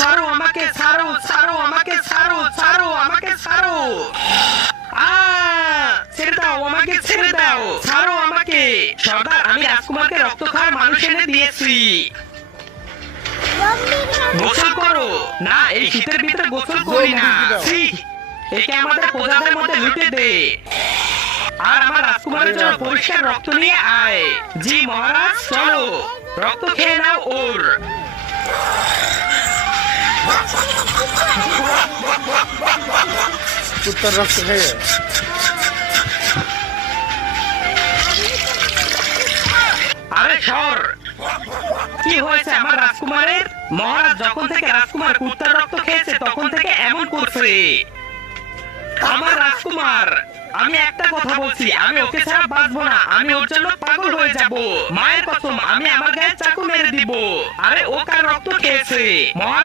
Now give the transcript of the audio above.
ছাড়ো আমাকে, ছাড়ো ছাড়ো আমাকে, ছাড়ো ছাড়ো আমাকে, ছাড়ো। ছেড়ে দাও আমাকে, ছেড়ে দাও, ছাড়ো আমাকে। সর্দার, আমি রাজকুমারকে রক্ত খাওয়ার মানুষ এনে দিয়েছি। গোসল করো। না, এই শীতের ভিতরে গোসল করি না। ছি, একে আমাদের প্রজাদের মধ্যে লুটে দে। আর আমার রাজকুমারের জন্য পরিষ্কার রক্ত নিয়ে আয়। জি মহারাজ, চলো রক্ত খেয়ে নাও ওর। কুত্তার রক্ত খেয়ে আরে সর, কি হয়েছে আমার রাজকুমারের? মহারাজ যখন থেকে রাজকুমার কুত্তার রক্ত খেয়েছে তখন থেকে এমন করছে। আমার রাজকুমার, আমি একটা কথা বলছি, আমি ওকে ছাড়া বাঁচবো না। আমি ওর জন্য পাগল হয়ে যাব। মায়ের কসম, আমি আমার গায়ে চাকু মেরে দিব। আরে ও কার রক্ত খেয়েছে?